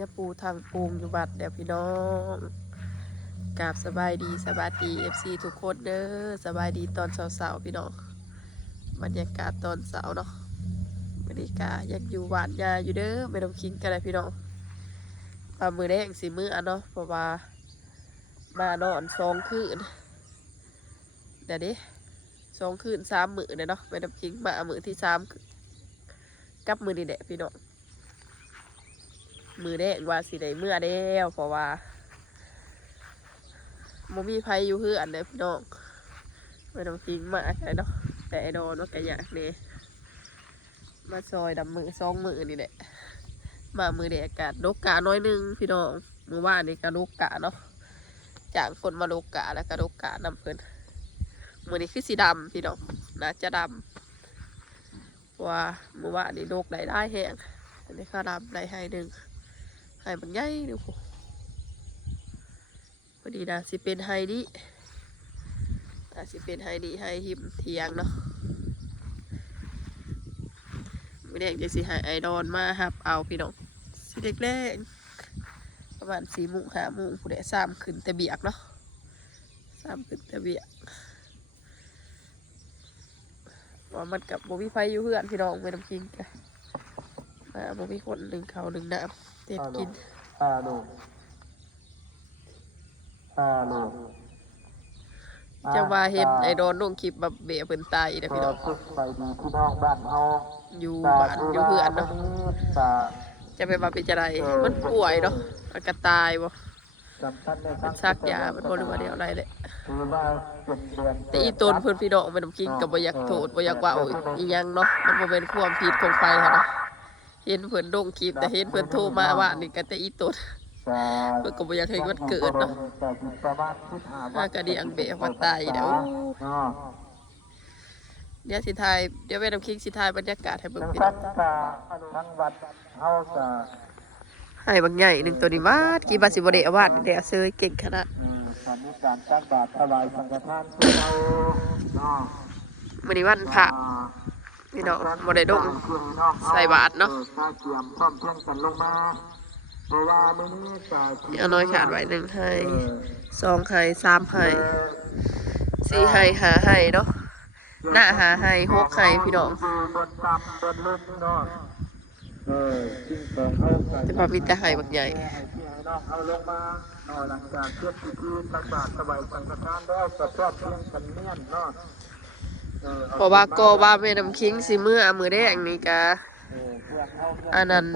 ยาปูทางปูงอยู่บัดเดี๋ยวพี่น้องกราบสบายดีFCทุกคนเด้อสบายดีตอนเช้าๆพี่น้องบรรยากาศตอนเช้าเนาะบรรยากาศอยากอยู่หวานยาอยู่เด้อไม่ต้องคิงกันเลยพี่น้องปลามือแดงสีมืออ่ะเนาะเพราะว่ามานอน2 คืนเดี๋ยวดิ2 คืน3 มื้อเนาะไม่ต้องคิงมามื้อที่3กับมื้อนี้แหละพี่น้องมือแดงว่าสิได้เมื่อเด้วเพราะว่าบ่มีไผอยู่เฮือนเด้อพี่น้องไม่ต้องทิ้งมากเลยเนาะแต่ไอ้โดนว่าก็อยากเนี่ยมาซอยดำมือ2 มื้อนี่แหละมามือเด็กอากาศโลกกาน้อยนึงพี่น้องมือว่านนี่ก็โลกกาเนาะจากคนมาโลกกาแล้วก็โลกกานำเพิ่นมือนี้คือสีดำพี่น้องน่าจะดำว่ามือว่านนี่โลกได้แห้งอันนี้ข้าดำได้ให้1ให้มันใหญ่ดูพอดีนะสิเป็นไฮดิสิเป็นไฮดิไฮหิมเทียงเนาะไม่ได้จะสิหายไอดอนมาครับเอาพี่น้องสิเด็กแรกประมาณ4 โมง5 โมงผู้ใด3 ขึ้นแต่เบียกเนาะ3 ขึ้นแต่เบียกว่ามันกับโบวิไฟอยู่เพื่อนพี่น้องไม่ต้องกินกันมาโบวิคน1 ข้าว 1 น้ำเต็มกินจะว่าเห็นไอดอนลงคลิปแบบเบะเพิ่นตายนะพี่น้องอยู่บ้านอยู่เพื่อนเนาะจะไปมาเป็นจะไรมันป่วยเนาะมันก็ตายบ่มันซักยามันบ่รู้ว่าเดียวอะไรเลยแต่อีตนเพิ่นพี่น้องมันกินกับบ่อยากโทษบ่อยากว่าอีหยังเนาะมันบ่เป็นความผิดของใครค่ะนะเห็นเพิ่นลงคลิปแต่เห็นเพิ่นโทรมาว่านี่ก็แต่อีตนเพิ่นก็บ่อยากให้มันเกิดเนาะถ้ากระเดียงเบะว่าตายเดี๋ยวสิทายเดี๋ยวแม่น้ำคิงสิทายบรรยากาศให้เบิ่งพี่น้องให้บางใหญ่หนึ่งตัวนี้วาดกี่บาทสิบ่ได้วาดเดี๋ยวซื้อเก่งขนาดมื้อนี้วันพระพี่น้องบ่ได้ดงใส่บาทเนาะเอาน้อยขาดไว้1 ให้2 ให้3 ให้4 ให้5 ให้เนาะหน้า5 ให้6 ให้พี่น้องจะพาวิตาให้บักใหญ่เพราะว่าก็ว่าแม่น้ำคิงสิมือแดงนี่กะอันนั้น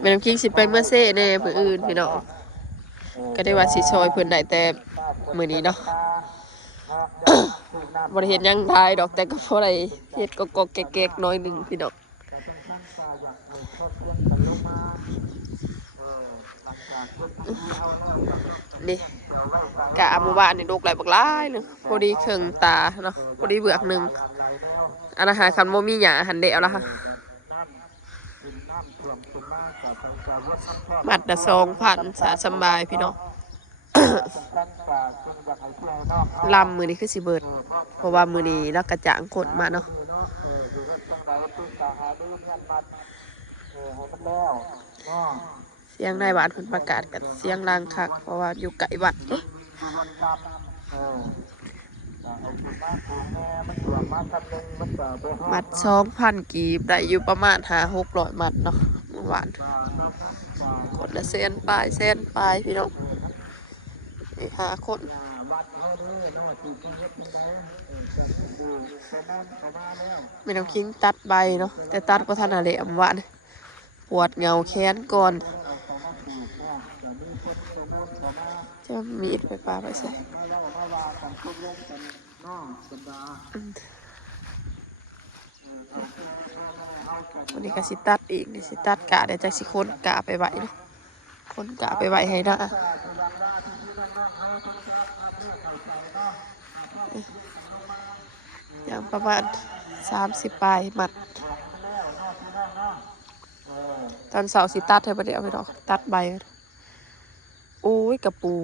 แม่น้ำคิงสิไปเมื่อเซ่แน่มื้ออื่นพี่น้องก็ได้ว่าสิซอยเพิ่นได้แต่มื้อนี้เนาะ บ่ได้เฮ็ดหยังหลายดอกแต่ก็พอได้เฮ็ดกอกๆแก๊กๆน้อยนึงพี่น้องนี่กะหมู่บ้านนี่ลูกหลายบักหลายนึงพอดีครึ่งตาเนาะพอดีเบือกหนึ่งอันอาหารคันบ่มีหญ้าหันแล้วล่ะค่ะมัดละ2,000สะสำบายพี่น้อง ลำมือนี้คือสิเบิดเพราะว่ามือนี้แล้วกระจ่างกดมาเนาะเสียงนายบ้านเพิ่นประกาศกันเสียงดังคักเพราะว่าอยู่ไกลวัดมัด2,000 กีบได้อยู่ประมาณ500-600 มัดเนาะเมื่อวานกดละ100,000 ปลายพี่น้องนี่5 คนไม่ต้องคิงตัดใบเนาะแต่ตัดก็ทันอะไรอำวานปวดเงาแขนก่อนจะมีดไปปาไปใส่วันนี้ก็สิตัดอีกนี่สิตัดกะเดี๋ยวจะสิคนกะไปไหวเนาะคนกะไปไหวให้นะอย่างประมาณ30 ปลายมัดตอนเสาร์สิตัดให้ประเดี๋ยวไปดอกตัดใบโอ้ยกระปู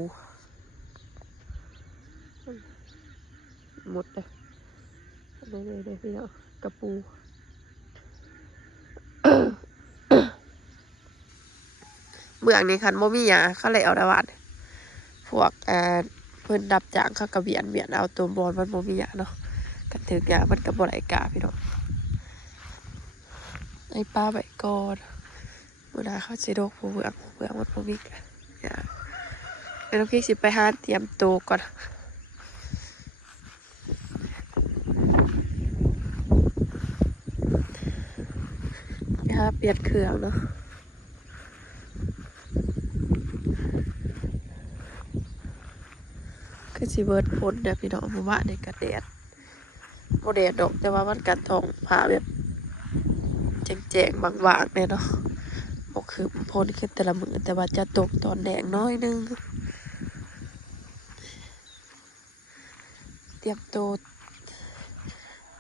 หมดเลยเลยพี่น้องกระปู เมืองนี้คันบ่มีหยาเขาเลยเอาได้หวานพวกเพิ่นดับจ้างเขาก็เวียนเอาตัวบอลมันบ่มีหยาเนาะกันถึกหยามันก็บ่ได้กล้าพี่น้องไอ้ป้าใบก่อนมื้อหน้าเขาสิดกบ่เบืองมันบ่มีหยาเดี๋ยวน้องพี่สิไปหาเตรียมตัวก่อนไปหาเปลี่ยนเครื่องเนาะคือสิเบิดฝนเด้อพี่น้องเพราะว่าในกระแดดบ่แดดดอกแต่ว่ามันกัดท้องผ้าแบบแจ้งๆบางๆแน่เนาะบ่คือฝนคือแต่ละมื้อแต่ว่าจะตกตอนแดงน้อยนึงเตรียมตัว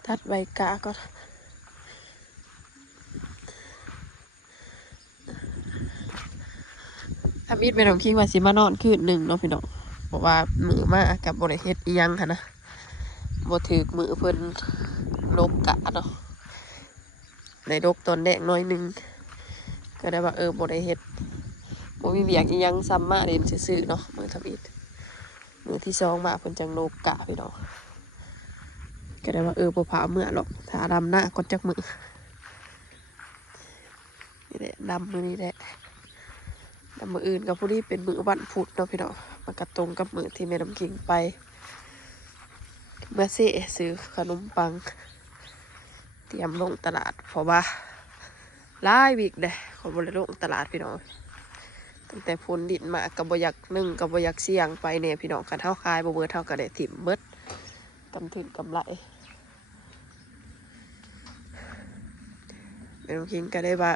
ตัดใบกาก่อนทำอิดเป็นของคิงว่าสิมานอนคืนหนึ่งเนาะพี่น้องบอกว่ามือมากับบริเฮ็ดอียังค่ะนะบ่ถือมือเพิ่นลกกะเนาะในลกตอนแดงน้อยหนึงก็ได้ว่าบริเฮ็ดบ่มีเวียกอียังซ้ำมาเด่นซื่อๆเนาะมือทำอิดมือที่สองมาเพิ่นจังลกกะพี่น้องก็ได้ว่าบ่พาเมื่อหรอกถ้าดำหน้าก่อนจักมือนี่แหละดำมือนี่แหละแต่มืออื่นกับผู้นี้เป็นมือวันพุธเนาะพี่น้องมันกระตรงกับมือที่แม่น้ำคิงไปเมื่อเซ่ซื้อขนมปังเตรียมลงตลาดเพราะว่าหลายวิกเลยคนบริโภคตลาดพี่น้องตั้งแต่ฝนดินมากับบอยากนึ่งกับบอยากเสี่ยงไปเนี่ยพี่น้องกันเท่าคายบ่เบิดเท่ากับได้ถิ่มเบิดกำถึงกำไรแม่น้ำคิงก็ได้ว่า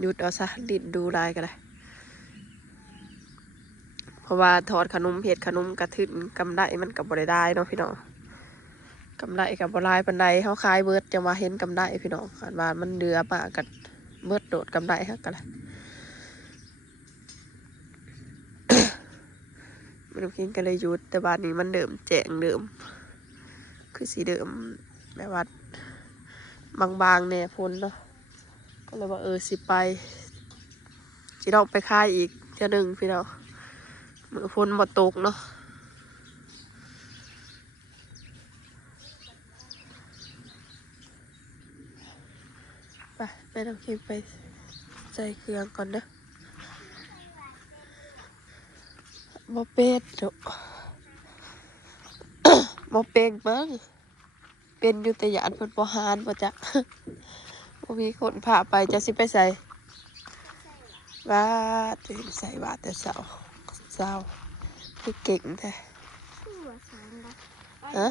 หยุดเอาซะดินดูลายกันเลยเพราะว่าทอดขนมเผ็ดขนมกระถิ่นกำไรมันกับบริได้เนาะพี่น้องกำไรกับบรายปันไดเขาขายเบิดจะมาเห็นกำไรพี่น้องคันว่ามันเดือมากับเบิดโดดกำไรฮะกันเลยไม่ต้องกินกันเลยยุดแต่บ้านนี้มันเดิมแจงเดิมคือสีเดิมแบบว่าบางๆเนี่ยพ้นเนาะก็เลยว่าสิไปสิดอกไปค่ายอีกเท่านึงพี่น้องมือพ้นหมดตกเนาะไปไม่ต้องกินไปใส่เครื่องก่อนเด้อบ่เป็ดเด้อบ่เป่งมั้งเป็นอยู่แต่ยานเพิ่นบ่หานบ่จ๊ะบ่มีคนพาไปจะสิไปใส่บาดตื่นใส่บาดแต่เช้าคือเก่งแท้ฮะ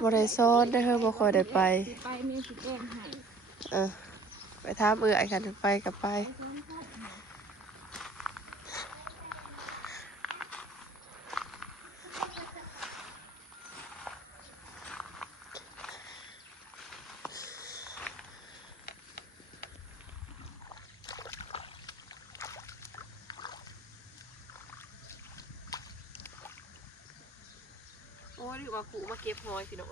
บ่ได้ซ้อนได้อเฮ้อบ่ค่อยได้ไปไปถามไอ้คันไปกับไปโอ้ยหรือว่าขู่มาเก็บหอยพี่น้อง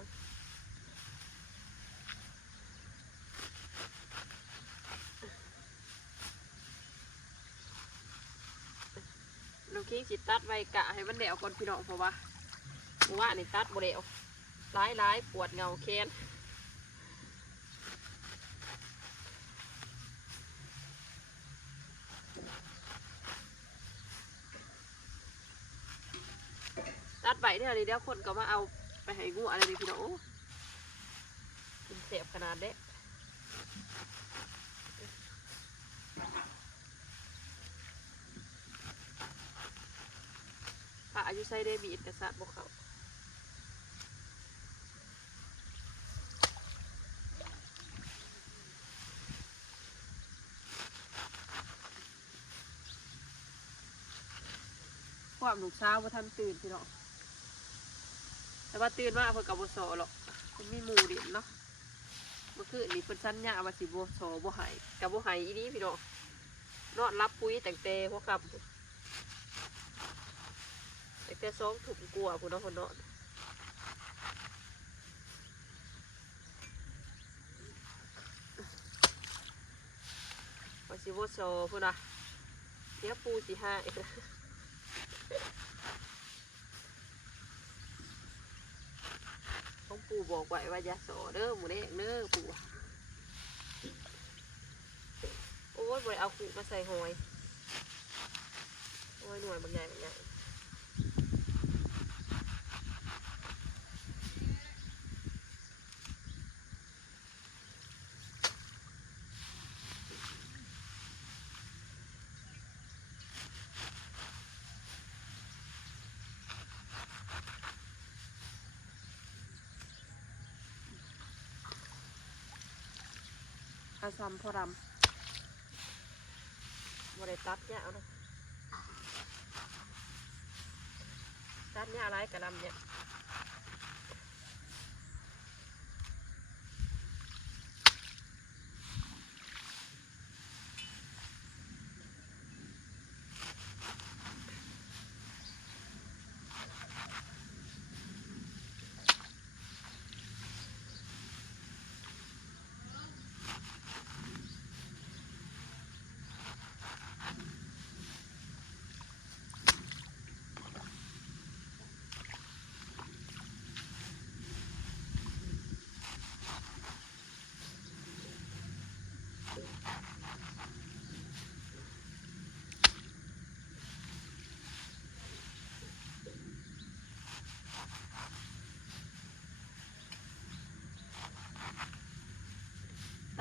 น้องคิงสิตัดไว้กะให้มันเดวก่อนพี่น้องเพราะว่านี่ตัดบ่เดวร้ายปวดเงาแค้นตัดใบเนี่ยเดี๋ยวคนก็มาเอาไปให้งูอะไรนี่พี่น้องกินเสียบขนาดเด้พระอายุไซเดบีดกษัตริย์บกเขาความหนุกเช้าว่าท่านตื่นพี่น้องแต่ว่าตื่นมาเพื่อกับโบโซหรอกมันมีหมูเด่นเนาะเมื่อคืนนี่เพิ่นสั้นยาว่าสิโบโซโบหายกับโบหายอีนี้พี่น้องนอนรับปุ้ยแต่งเตะพวกกับแต่แค่2 ถุงกลัวพี่น้องคนนอนว่าสิโบโซพี่นะ เดี๋ยวปูสิให้ต้องปูบอกไว้ว่าอย่าสอเด้อหมูเด้งเด้อปูโอ้ยบ่ได้เอาขู่มาใส่หอยโอ้ยหน่วยบางใหญ่บางใหญ่อาซัมพอดำบ่ได้ตัดเนี่ยเอาเนาะตัดเนี่ยอะไรกระดำเนี่ย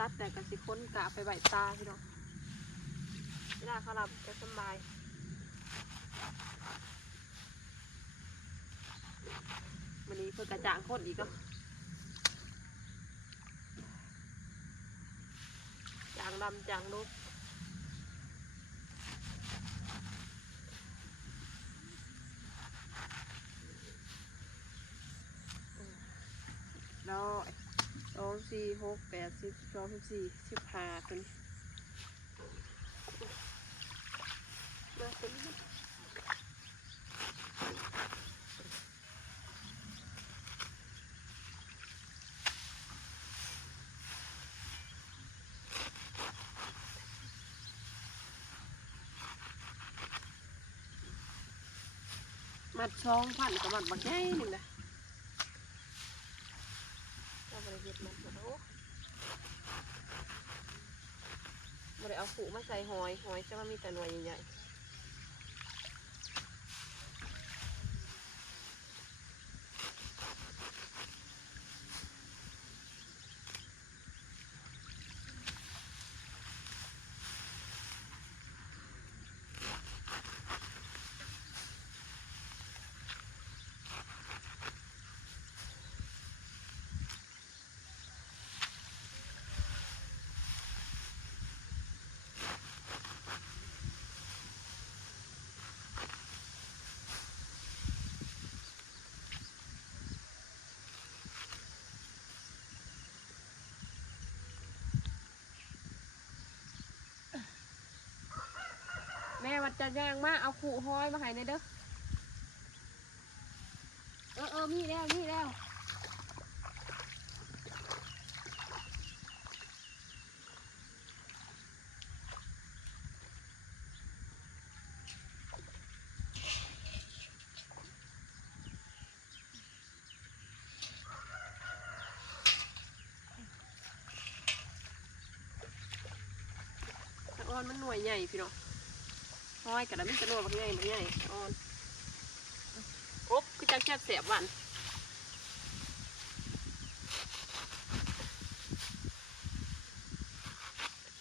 ตัดแต่กระสิค้นกะไปใบตาพี่น้องเวลาเขารับจะสบายวันนี้เพื่อกระจ่างคนอีกก็จางดำจางลุกแล้ว2 4 6 8 10 12 14 15เป็นมาเป็นมัด2,000กับมัดบางแง่หนึ่งนะเราบริเวณมัดมาโอ้บริเอาขู่มาใส่หอยจะว่ามีแต่หน่วยใหญ่แม่วัดจะย่างมาเอาขู่ห้อยมาให้ในเด้อมีแล้วอ่อนมันหน่วยใหญ่พี่น้องห้อยกระดาษมันจะหน่วยบางใหญ่อ่อนโอ๊บคือจังแคบเสียบวัน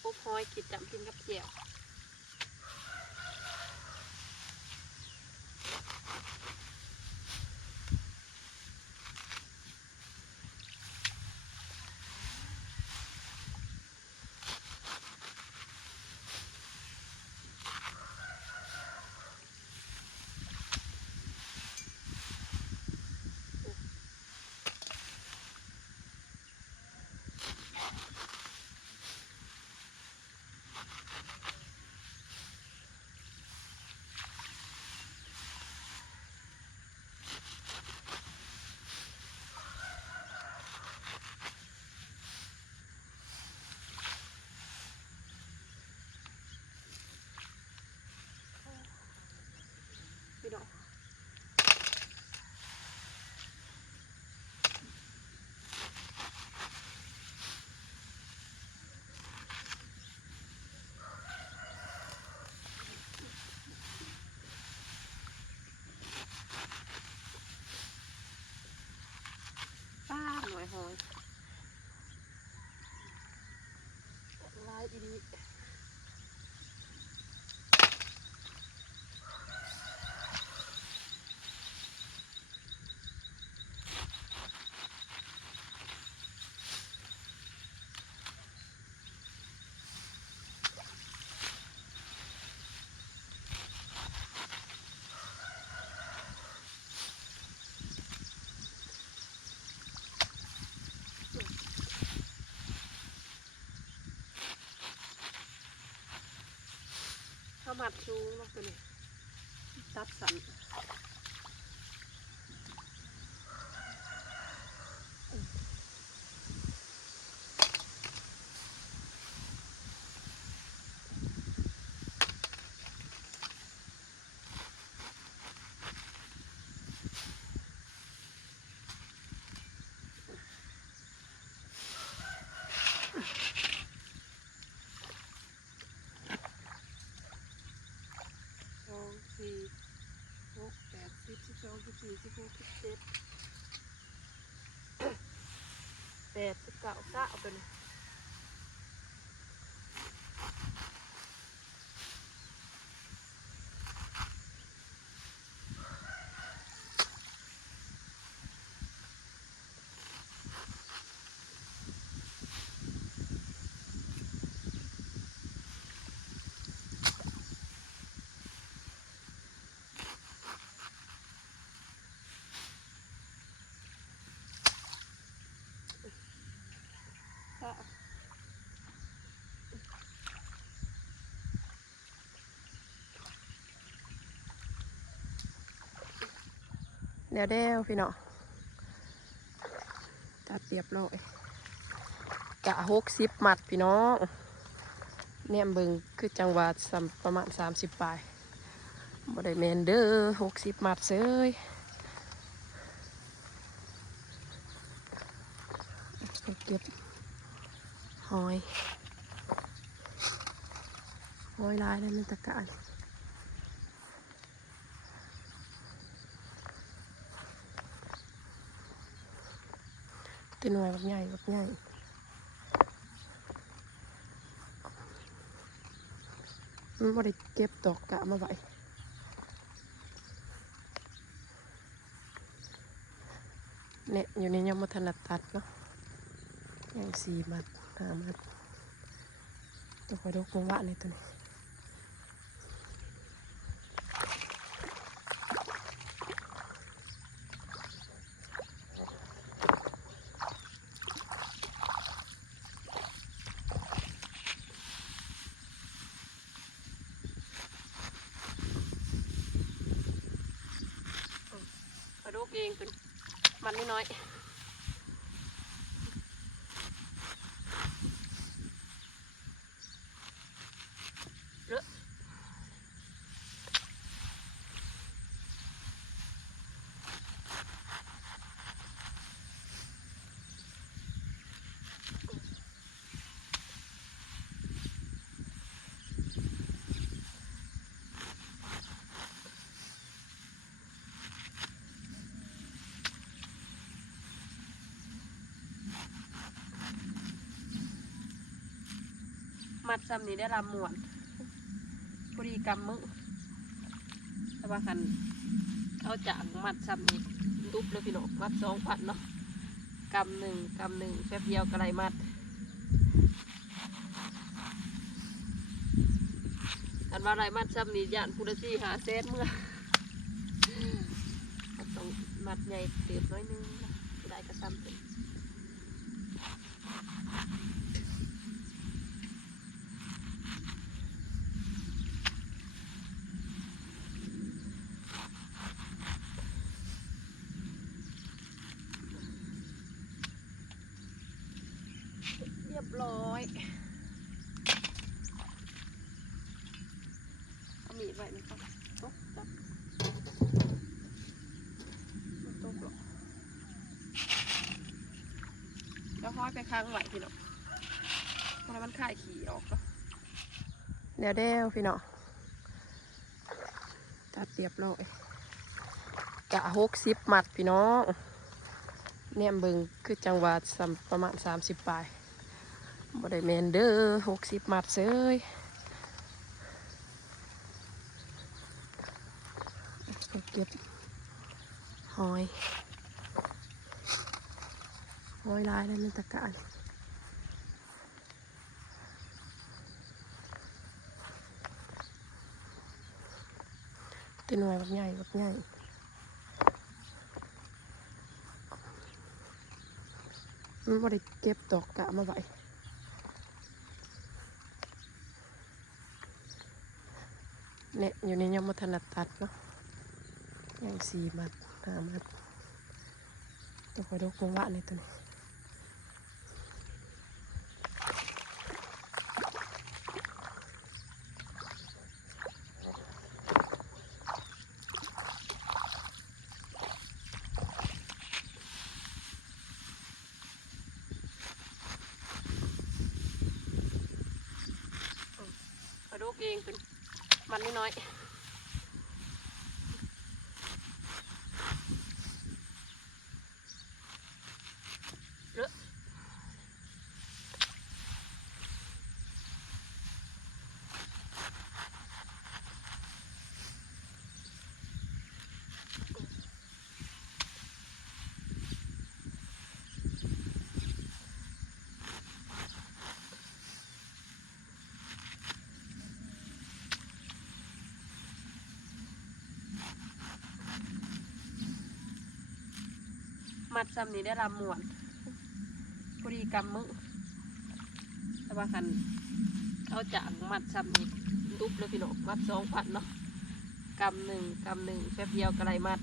ปุ๊บห้อยคิดจำกินกับเจียว ดี ข้าวหมัดสูงลงตัวนี้ตัดสัน4 6 8 10 12 14 15 17 8 19 9ตัวนี้เดี๋ยวพี่น้องตัดเรียบร้อยกะ60 มัดพี่น้องเนี่ยเบิ่งคือจังหวัดประมาณ30 ปลายบ่ได้แมนเด้อ60 มัดเซยเก็บหอยลายแล้วมันตะการตัวหน่วยแบบใหญ่มันบ่ได้เก็บตอกกะมาไว้เนี่ยอยู่ในยังบ่ทันตัดเนาะยัง4 มัด 5 มัดตัวคอยดูกงวะในตัวนี้กระดูกเองเป็นมันน้อยเลอะมัดซ้ำนี้ได้ลำหมวนพอดีกำมือแต่ว่าคันเอาจากมัดซ้ำนี้ตุ๊บเลยพี่น้องมัด2,000เนาะกำหนึ่งแป๊บเดียวกระไรมัดอันว่าไรมัดซ้ำนี้ย่านพุทธซี่หาเซนเมื่อต้องมัดใหญ่เติบน้อยนึงนะได้กระซ้ำเป็นเรียบร้อยเอามีดไว้นะครับตกจับตกหรอกแล้วห้อยไปค้างไว้พี่น้องเพราะมันข่ายขี่ออกเนาะเดี๋ยวพี่น้องตัดเรียบร้อยกะ60 มัดพี่น้องเนี่ยเบิ่งคือจังหวัดประมาณ30 ปลาย บ่ได้แมนเด้อ60 มัดเซ้ยเก็บหอยลายแล้วในตะกร้าตีหน่วยแบบใหญ่มันบ่ได้เก็บดอกกะมาไว้เนี่ยอยู่ในยังมัธนตัดเนาะยัง4 มัด5 มัดตัวคอยดกลงละในตัวนี้คอยดกเองเป็นมันน้อยมัดซ้ำนี้ได้ลำหมวนพอดีกำมือแต่ว่าคันเอาจากมัดซ้ำนี้ทุบเลยพี่น้องมัด2 พันเนาะกำหนึ่งแป๊บเดียวกระไรมัด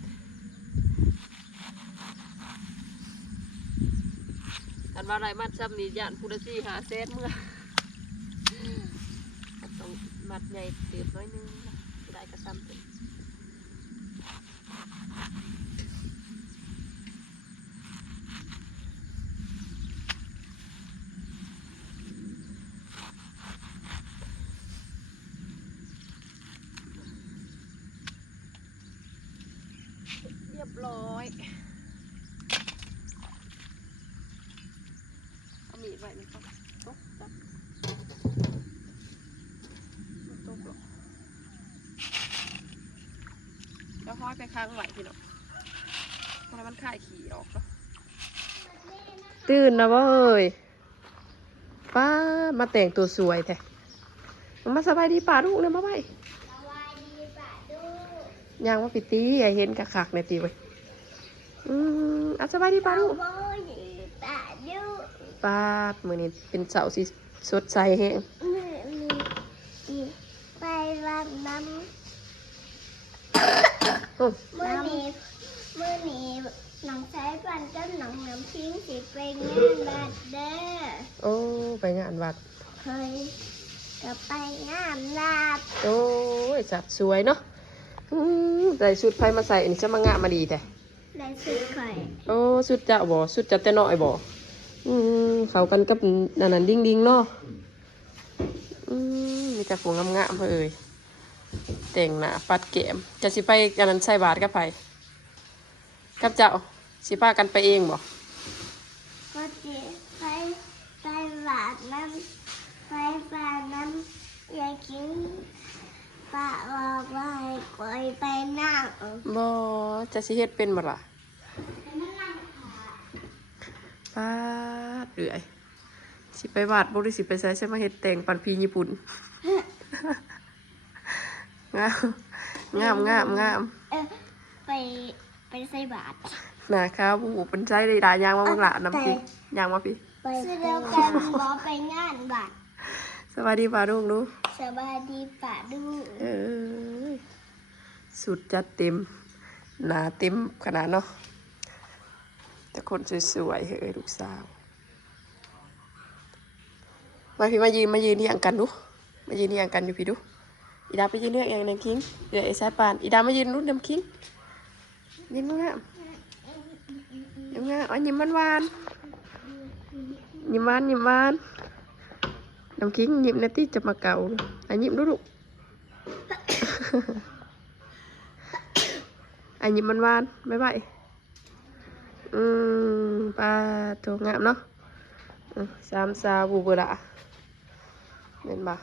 กันว่าไรมัดซ้ำนี้ย่านพุทธซี่หาเซนเมื่อต้องมัดใหญ่เติบน้อยนึงได้กระซ้ำเป็นเรียบร้อยเอามีดไว้ไหมครับตกจับตกหรอกแล้วห้อยไปค้างไหวพี่น้องเพราะมันข่ายขี่ออกเนาะตื่นนะบ่เอ้ยป้ามาแต่งตัวสวยแท้มาสบายดีป่าลูกเลยมาไว้ยังว่าปิตีไอเห็นกะคักในตีไว้สบายดีป่าลูกป้ามือนี้เป็นเสาสีสดใสแห้งไปรับน้ำเมื่อนี้น้องใช้ปันกับน้องน้ำพิงสิไปงานวัดเด้อโอ้ไปงานวัดเคยก็ไปงานวัดโอ้ยสัตว์สวยเนาะใส่ชุดไฟมาใส่อันนี้จะมางะมาดีแต่ได้สุดข่อยโอ้สุดจะบ่สุดจะแต่น้อยบ่เข้ากันกับนั่นดิ้งเนาะมีแต่ฝูงงามๆเอ้ยแต่งหน้าปัดแก้มจะสิไปกันนั้นใส่บาตรกับไผกับเจ้าสิพากันไปเองบ่ก็จะไปบาดน้ำน้ำอยากกินป้าบอกว่าให้คอยไปนั่งบ่จะสิเฮ็ดเป็นบ่ล่ะป้าเรื่อยสิไปบาดบ่ได้สิไปใส่มาเฮ็ดแต่งปันพีญี่ปุ่นงามไปใส่บาตรนะครับโอ้โหเป็นใจได้ด่ายางมาเมื่อไหร่น้ำพริกยางมาพี่ไปเดียวกันบอไปงานบาตรสวัสดีป่าดุงดูสวัสดีป่าดุงสุดจัดเต็มหนาเต็มขนาดเนาะแต่คนสวยๆเฮ้ยลูกสาวมาพี่มายืนเรียงกันดูมายืนเรียงกันอยู่พี่ดูอีดาไปยืนเรียงอย่างน้ำคิงเดี๋ยวไอ้สายปานอีดามายืนรุ่นน้ำคิงยิ้มงามอ๋อยิ้มหวานน้ำคิงยิ้มนาทีจะมาเก่ายิ้มดูลูกยิ้มหวานบ๊ายบายปลาตัวงามเนาะ สามซาบูเบระเห็นบ่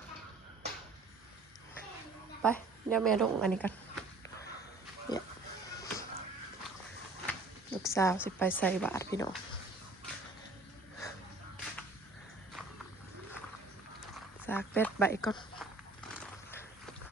ไปเดี๋ยวแม่ลงอันนี้กันเนี่ยลูกสาวสิไปใส่บาตรพี่น้องซากเป็ดใบก่อน